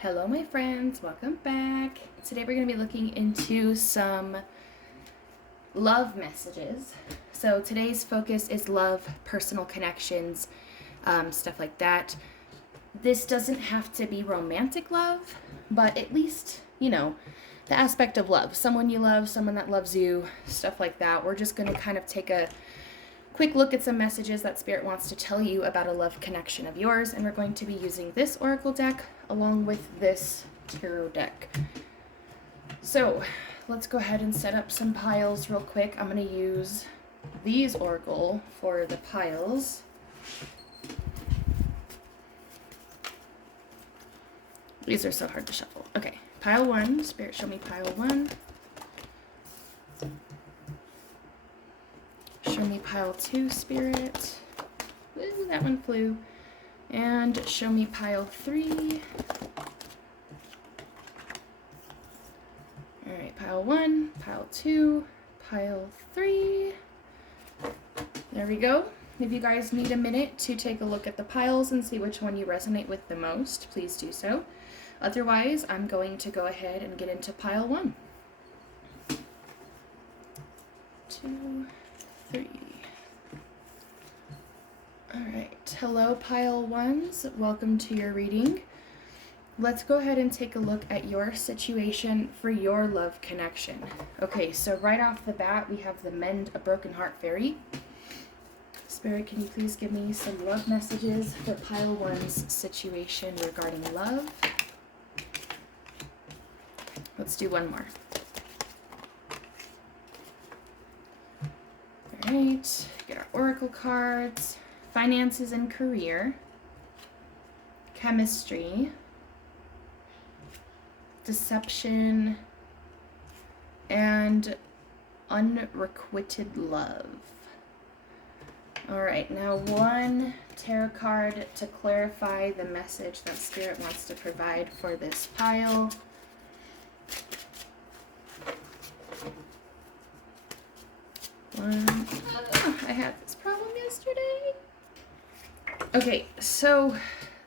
Hello my friends, welcome back. Today we're going to be looking into some love messages. So today's focus is love, personal connections, stuff like that. This doesn't have to be romantic love, but at least, the aspect of love. Someone you love, someone that loves you, stuff like that. We're just going to kind of take a quick look at some messages that Spirit wants to tell you about a love connection of yours, and we're going to be using this oracle deck along with this tarot deck. So let's go ahead and set up some piles real quick. I'm going to use these oracle for the piles. These are so hard to shuffle. Okay, pile 1. Spirit, show me pile 1. Show me pile 2, Spirit. Woo, that one flew. And show me pile 3. Alright, pile 1, pile 2, pile 3. There we go. If you guys need a minute to take a look at the piles and see which one you resonate with the most, please do so. Otherwise, I'm going to go ahead and get into pile 1. 2, 3. Alright, hello pile 1s, welcome to your reading. Let's go ahead and take a look at your situation for your love connection. Okay, so right off the bat, we have the Mend a Broken Heart Fairy. Spirit, can you please give me some love messages for pile 1's situation regarding love? Let's do one more. Alright, get our oracle cards. Finances and career. Chemistry. Deception. And unrequited love. Alright, now one tarot card to clarify the message that Spirit wants to provide for this pile. I had this problem yesterday. Okay, so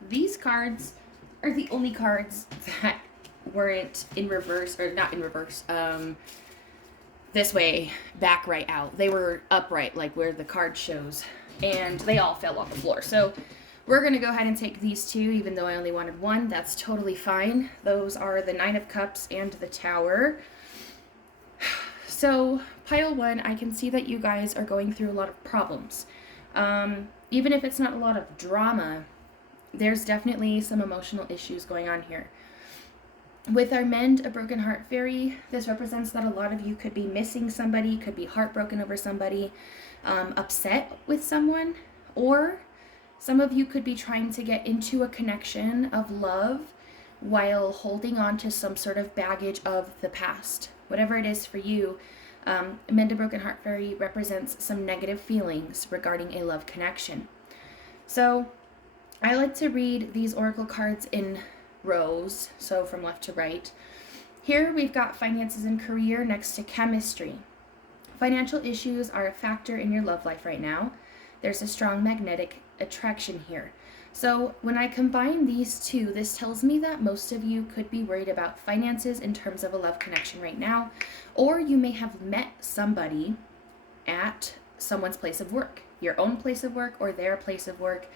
these cards are the only cards that weren't in reverse, or not in reverse, this way, back right out. They were upright, like where the card shows, and they all fell on the floor. So we're going to go ahead and take these two, even though I only wanted one. That's totally fine. Those are the Nine of Cups and the Tower. So, pile 1, I can see that you guys are going through a lot of problems. Even if it's not a lot of drama, there's definitely some emotional issues going on here. With our Mend a Broken Heart Fairy, this represents that a lot of you could be missing somebody, could be heartbroken over somebody, upset with someone, or some of you could be trying to get into a connection of love while holding on to some sort of baggage of the past. Whatever it is for you, Mend a Broken Heart Fairy represents some negative feelings regarding a love connection. So I like to read these oracle cards in rows, so from left to right. Here we've got finances and career next to chemistry. Financial issues are a factor in your love life right now. There's a strong magnetic attraction here. So when I combine these two, this tells me that most of you could be worried about finances in terms of a love connection right now, or you may have met somebody at someone's place of work, your own place of work or their place of work.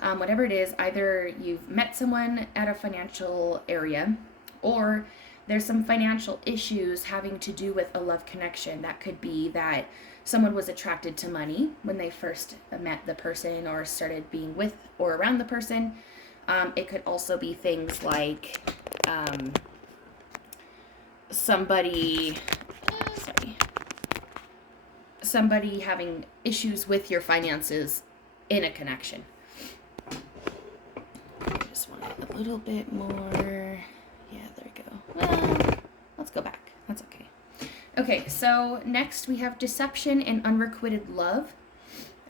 Whatever it is, either you've met someone at a financial area, or there's some financial issues having to do with a love connection. That could be that someone was attracted to money when they first met the person or started being with or around the person. It could also be things like somebody having issues with your finances in a connection. I just want it a little bit more. Yeah, there we go. Well, let's go back. That's okay. Okay, so next we have deception and unrequited love.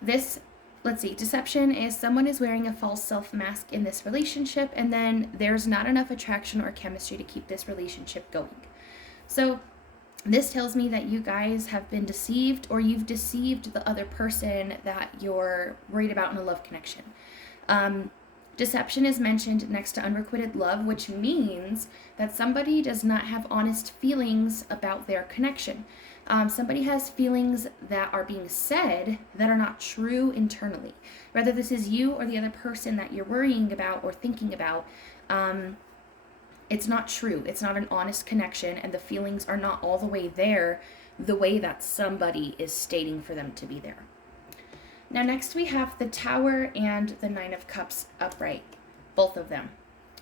Deception is someone is wearing a false self mask in this relationship, and then there's not enough attraction or chemistry to keep this relationship going. So this tells me that you guys have been deceived, or you've deceived the other person that you're worried about in a love connection. Deception is mentioned next to unrequited love, which means that somebody does not have honest feelings about their connection. Somebody has feelings that are being said that are not true internally. Whether this is you or the other person that you're worrying about or thinking about, it's not true. It's not an honest connection, and the feelings are not all the way there the way that somebody is stating for them to be there. Now next we have the Tower and the Nine of Cups upright, both of them.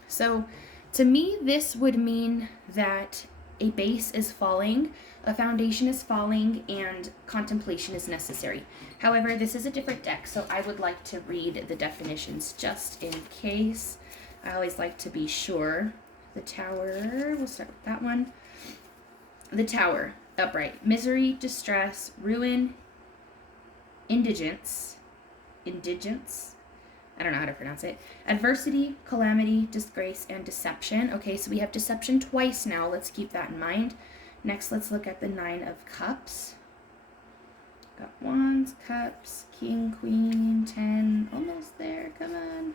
So to me, this would mean that a base is falling, a foundation is falling, and contemplation is necessary. However, this is a different deck, so I would like to read the definitions just in case. I always like to be sure. The Tower, we'll start with that one. The Tower, upright, misery, distress, ruin, indigence, I don't know how to pronounce it, adversity, calamity, disgrace, and deception. Okay, so we have deception twice now. Let's keep that in mind. Next, let's look at the Nine of Cups. Got Wands, Cups, King, Queen, 10, almost there, come on.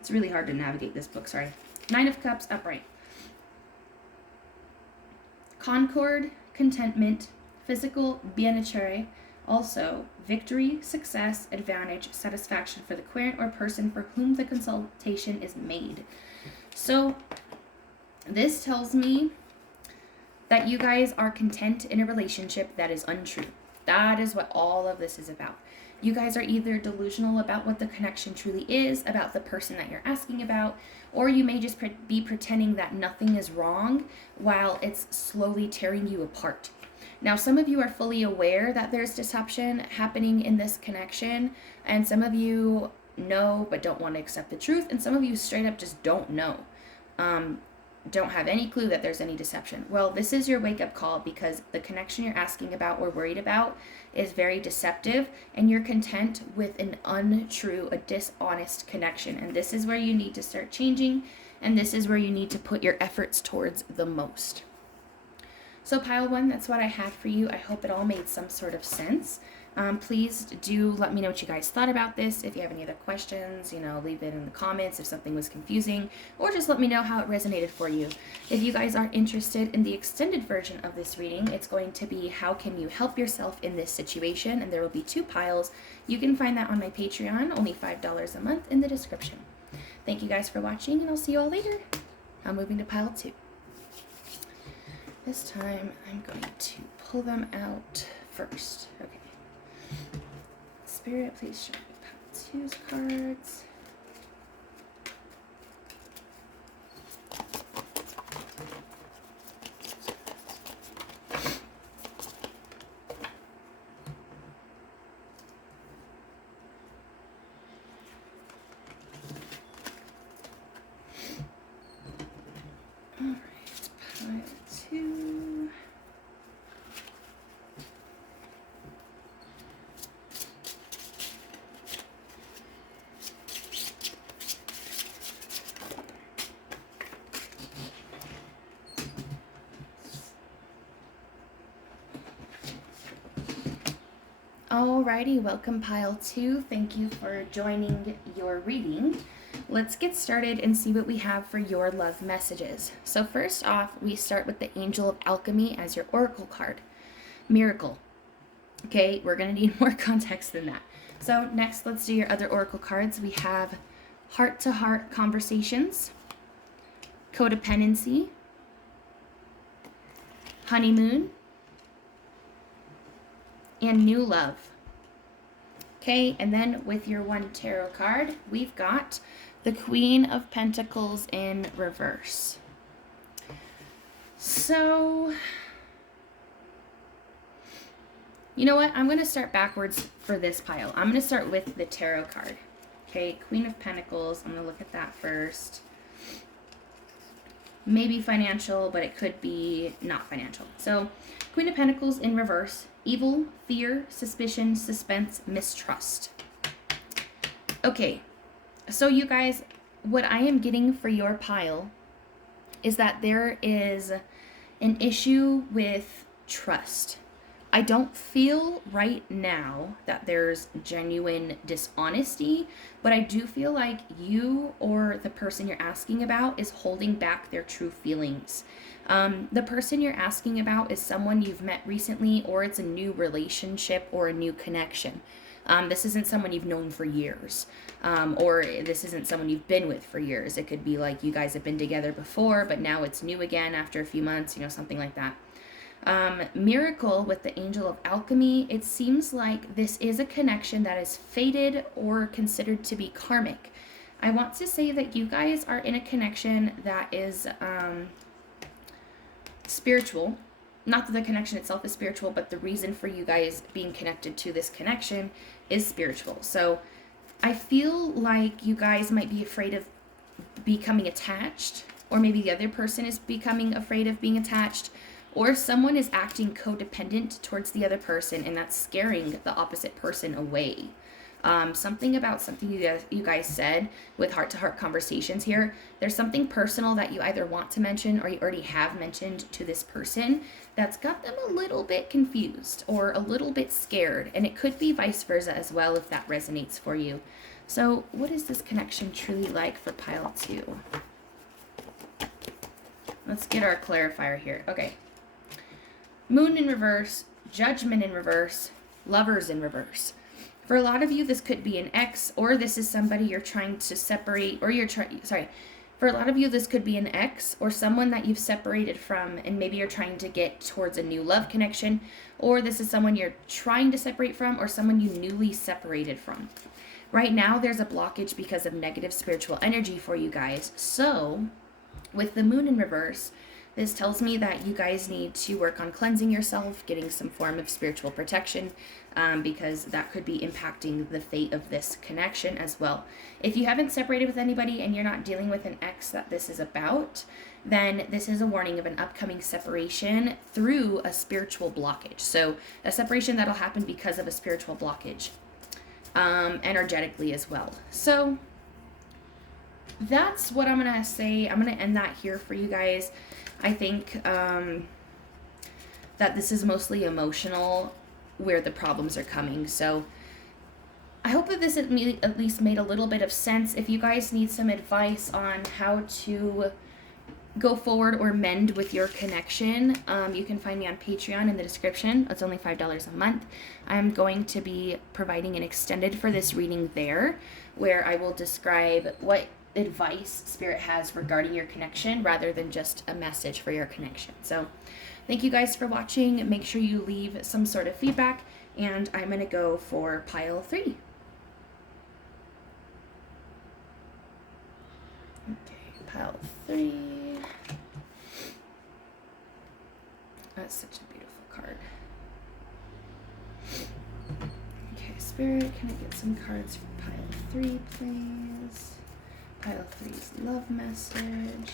It's really hard to navigate this book, sorry. Nine of Cups, upright. Concord, contentment, physical bien-être, also victory, success, advantage, satisfaction for the querent or person for whom the consultation is made. So this tells me that you guys are content in a relationship that is untrue. That is what all of this is about. You guys are either delusional about what the connection truly is, about the person that you're asking about, or you may just be pretending that nothing is wrong while it's slowly tearing you apart. Now, some of you are fully aware that there's deception happening in this connection, and some of you know but don't want to accept the truth, and some of you straight up just don't know. Don't have any clue that there's any deception. Well, this is your wake-up call, because the connection you're asking about or worried about is very deceptive, and you're content with an untrue, a dishonest connection. And this is where you need to start changing, and this is where you need to put your efforts towards the most. So pile one, that's what I had for you. I hope it all made some sort of sense. Please do let me know what you guys thought about this. If you have any other questions, leave it in the comments if something was confusing, or just let me know how it resonated for you. If you guys are interested in the extended version of this reading, it's going to be how can you help yourself in this situation, and there will be 2 piles. You can find that on my Patreon, only $5 a month, in the description. Thank you guys for watching, and I'll see you all later. I'm moving to pile 2. This time, I'm going to pull them out first. Okay. Spirit, please show me pile 2's cards. All right, pile 2. Alrighty, welcome pile 2. Thank you for joining your reading. Let's get started and see what we have for your love messages. So first off, we start with the Angel of Alchemy as your oracle card. Miracle. Okay, we're going to need more context than that. So next, let's do your other oracle cards. We have heart-to-heart conversations, codependency, honeymoon, and new love. Okay, and then with your 1 tarot card, we've got the Queen of Pentacles in reverse. So, you know what? I'm going to start backwards for this pile. I'm going to start with the tarot card. Okay, Queen of Pentacles. I'm going to look at that first. Maybe financial, but it could be not financial. So, Queen of Pentacles in reverse. Evil, fear, suspicion, suspense, mistrust. Okay, so you guys, what I am getting for your pile is that there is an issue with trust. I don't feel right now that there's genuine dishonesty, but I do feel like you or the person you're asking about is holding back their true feelings. The person you're asking about is someone you've met recently, or it's a new relationship or a new connection. This isn't someone you've known for years, or this isn't someone you've been with for years. It could be like you guys have been together before, but now it's new again after a few months, something like that. Miracle with the Angel of Alchemy, it seems like this is a connection that is fated or considered to be karmic. I want to say that you guys are in a connection that is spiritual. Not that the connection itself is spiritual, but the reason for you guys being connected to this connection is spiritual. So I feel like you guys might be afraid of becoming attached, or maybe the other person is becoming afraid of being attached, or someone is acting codependent towards the other person, and that's scaring the opposite person away. Something about something you guys said with heart-to-heart conversations here. There's something personal that you either want to mention or you already have mentioned to this person that's got them a little bit confused or a little bit scared. And it could be vice versa as well if that resonates for you. So what is this connection truly like for pile 2? Let's get our clarifier here. Okay. Moon in reverse, Judgment in reverse, Lovers in reverse. For a lot of you, this could be an ex, or this is somebody you're trying to separate, or for a lot of you, this could be an ex or someone that you've separated from, and maybe you're trying to get towards a new love connection, or this is someone you're trying to separate from, or someone you newly separated from. Right now, there's a blockage because of negative spiritual energy for you guys. So, with the Moon in reverse, this tells me that you guys need to work on cleansing yourself, getting some form of spiritual protection, because that could be impacting the fate of this connection as well. If you haven't separated with anybody and you're not dealing with an ex that this is about, then this is a warning of an upcoming separation through a spiritual blockage. So a separation that'll happen because of a spiritual blockage, energetically as well. So that's what I'm going to say. I'm going to end that here for you guys. I think that this is mostly emotional where the problems are coming. So I hope that this at least made a little bit of sense. If you guys need some advice on how to go forward or mend with your connection, you can find me on Patreon in the description. It's only $5 a month. I'm going to be providing an extended for this reading there, where I will describe what advice Spirit has regarding your connection rather than just a message for your connection. So thank you guys for watching. Make sure you leave some sort of feedback, and I'm going to go for pile 3. Okay, pile 3. That's such a beautiful card. Okay, Spirit, can I get some cards for pile 3, please? Pile 3's love message.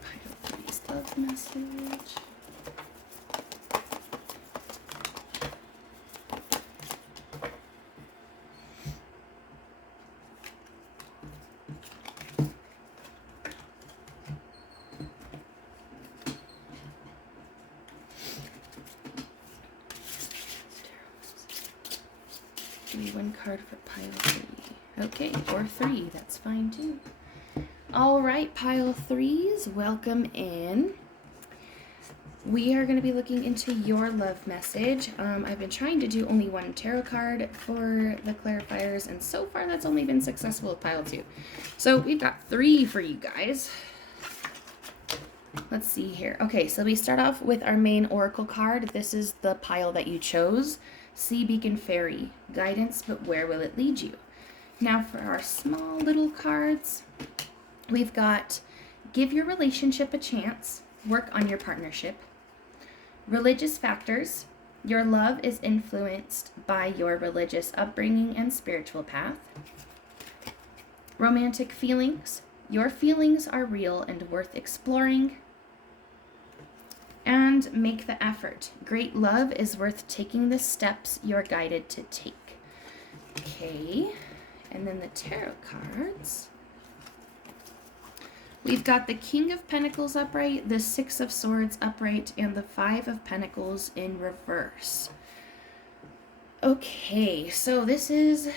Pile 3's love message. One card for pile 3. Okay, or 3, that's fine too. All right, pile 3s, welcome in. We are going to be looking into your love message. I've been trying to do only one tarot card for the clarifiers, and so far that's only been successful with pile 2. So we've got 3 for you guys. Let's see here. Okay, so we start off with our main oracle card. This is the pile that you chose. Sea Beacon Fairy. Guidance, but where will it lead you? Now for our small little cards, we've got Give Your Relationship a Chance. Work on your partnership. Religious Factors. Your love is influenced by your religious upbringing and spiritual path. Romantic Feelings. Your feelings are real and worth exploring. And Make the Effort. Great love is worth taking the steps you're guided to take. Okay, and then the tarot cards. We've got the King of Pentacles upright, the Six of Swords upright, and the Five of Pentacles in reverse. Okay, so this is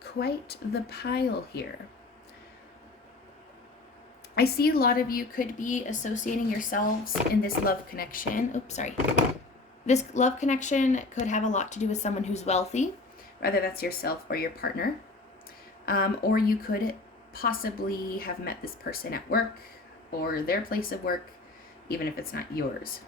quite the pile here. I see a lot of you could be associating yourselves in this love connection. Oops, sorry. This love connection could have a lot to do with someone who's wealthy, whether that's yourself or your partner. Or you could possibly have met this person at work or their place of work, even if it's not yours.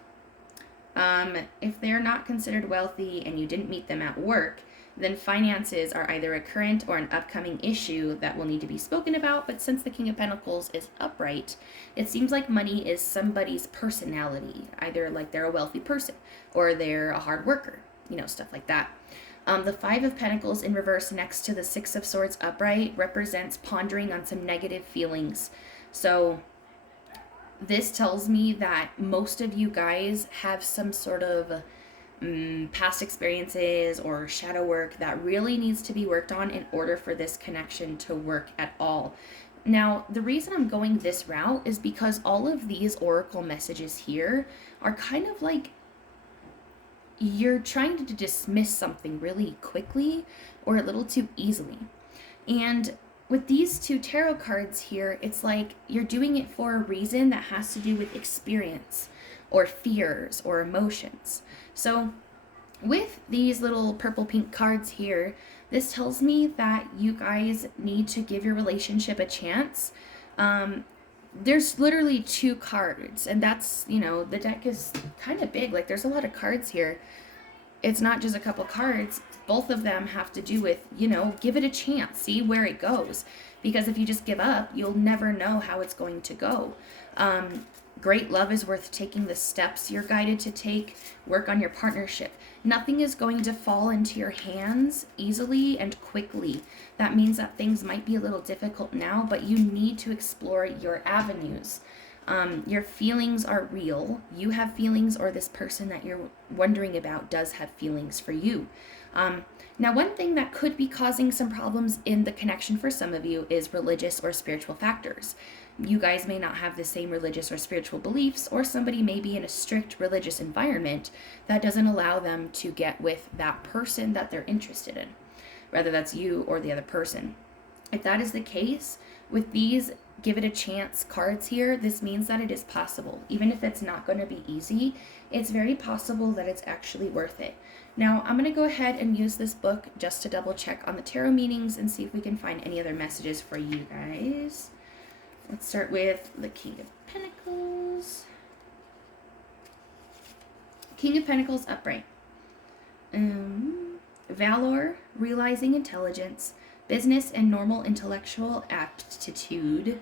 If they're not considered wealthy and you didn't meet them at work, then finances are either a current or an upcoming issue that will need to be spoken about. But since the King of Pentacles is upright, it seems like money is somebody's personality, either like they're a wealthy person or they're a hard worker, you know, stuff like that. The Five of Pentacles in reverse next to the Six of Swords upright represents pondering on some negative feelings. So this tells me that most of you guys have some sort of past experiences or shadow work that really needs to be worked on in order for this connection to work at all. Now, the reason I'm going this route is because all of these oracle messages here are kind of like you're trying to dismiss something really quickly or a little too easily. And with these two tarot cards here, it's like you're doing it for a reason that has to do with experience or fears or emotions. So with these little purple pink cards here, this tells me that you guys need to give your relationship a chance. There's literally two cards, and that's, you know, the deck is kind of big. Like, there's a lot of cards here. It's not just a couple cards. Both of them have to do with, you know, give it a chance, see where it goes. Because if you just give up, you'll never know how it's going to go. Great love is worth taking the steps you're guided to take. Work on your partnership. Nothing is going to fall into your hands easily and quickly. That means that things might be a little difficult now, but you need to explore your avenues. Your feelings are real. You have feelings, or this person that you're wondering about does have feelings for you. Now, one thing that could be causing some problems in the connection for some of you is religious or spiritual factors. You guys may not have the same religious or spiritual beliefs, or somebody may be in a strict religious environment that doesn't allow them to get with that person that they're interested in, whether that's you or the other person. If that is the case, with these give it a chance cards here, this means that it is possible. Even if it's not going to be easy, it's very possible that it's actually worth it. Now, I'm going to go ahead and use this book just to double check on the tarot meanings and see if we can find any other messages for you guys. Let's start with the King of Pentacles. King of Pentacles upright. Valor, realizing intelligence, business and normal intellectual aptitude,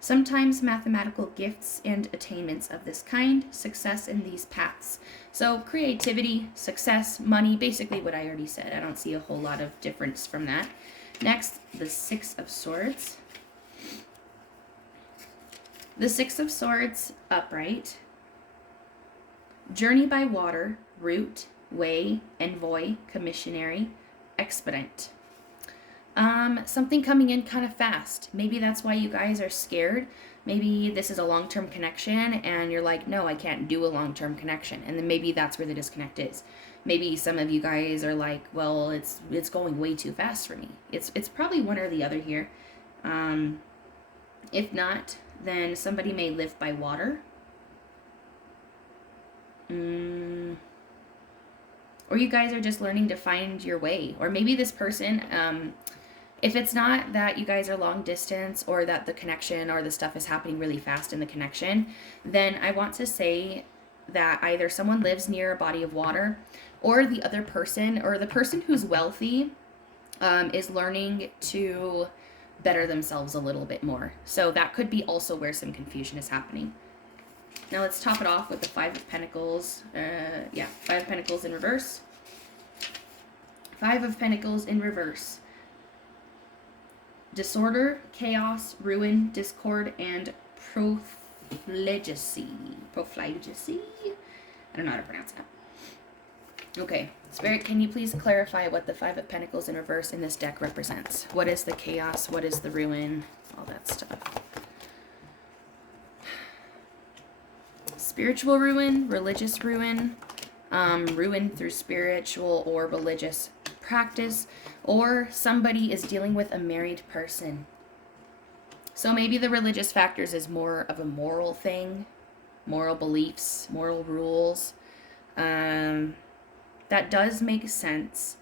sometimes mathematical gifts and attainments of this kind, success in these paths. So creativity, success, money, basically what I already said. I don't see a whole lot of difference from that. Next, the Six of Swords. The Six of Swords upright. Journey by water, route, way, envoy, commissionary, expedient. Something coming in kind of fast. Maybe that's why you guys are scared. Maybe this is a long-term connection and you're like, no, I can't do a long-term connection. And then maybe that's where the disconnect is. Maybe some of you guys are like, well, it's going way too fast for me. It's probably one or the other here. If not, then somebody may live by water. Or you guys are just learning to find your way. Or maybe this person, if it's not that you guys are long distance or that the connection or the stuff is happening really fast in the connection, then I want to say that either someone lives near a body of water, or the other person, or the person who's wealthy, is learning to better themselves a little bit more. So that could be also where some confusion is happening. Now let's top it off with the Five of Pentacles. Five of Pentacles in reverse. Five of Pentacles in reverse. Disorder, chaos, ruin, discord, and profligacy. Profligacy? I don't know how to pronounce that. Okay, Spirit, can you please clarify what the Five of Pentacles in reverse in this deck represents? What is the chaos? What is the ruin? All that stuff. spiritual ruin, religious ruin, ruin through spiritual or religious practice, or somebody is dealing with a married person. So maybe the religious factors is more of a moral thing, moral beliefs, moral rules. That does make sense,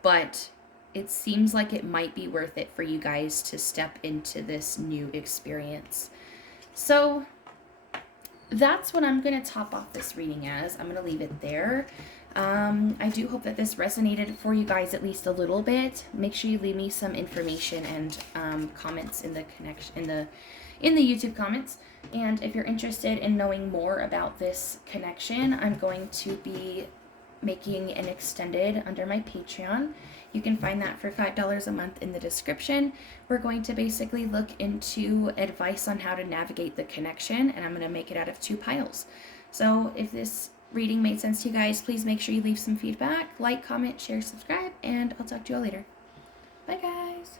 but it seems like it might be worth it for you guys to step into this new experience. So that's what I'm going to top off this reading as. I'm going to leave it there. I do hope that this resonated for you guys at least a little bit. Make sure you leave me some information and comments in the YouTube comments. And if you're interested in knowing more about this connection, I'm going to be making an extended under my Patreon. You can find that for $5 a month in the description. We're going to basically look into advice on how to navigate the connection, and I'm going to make it out of 2 piles. So if this reading made sense to you guys, please make sure you leave some feedback, like, comment, share, subscribe, and I'll talk to you all later. Bye, guys.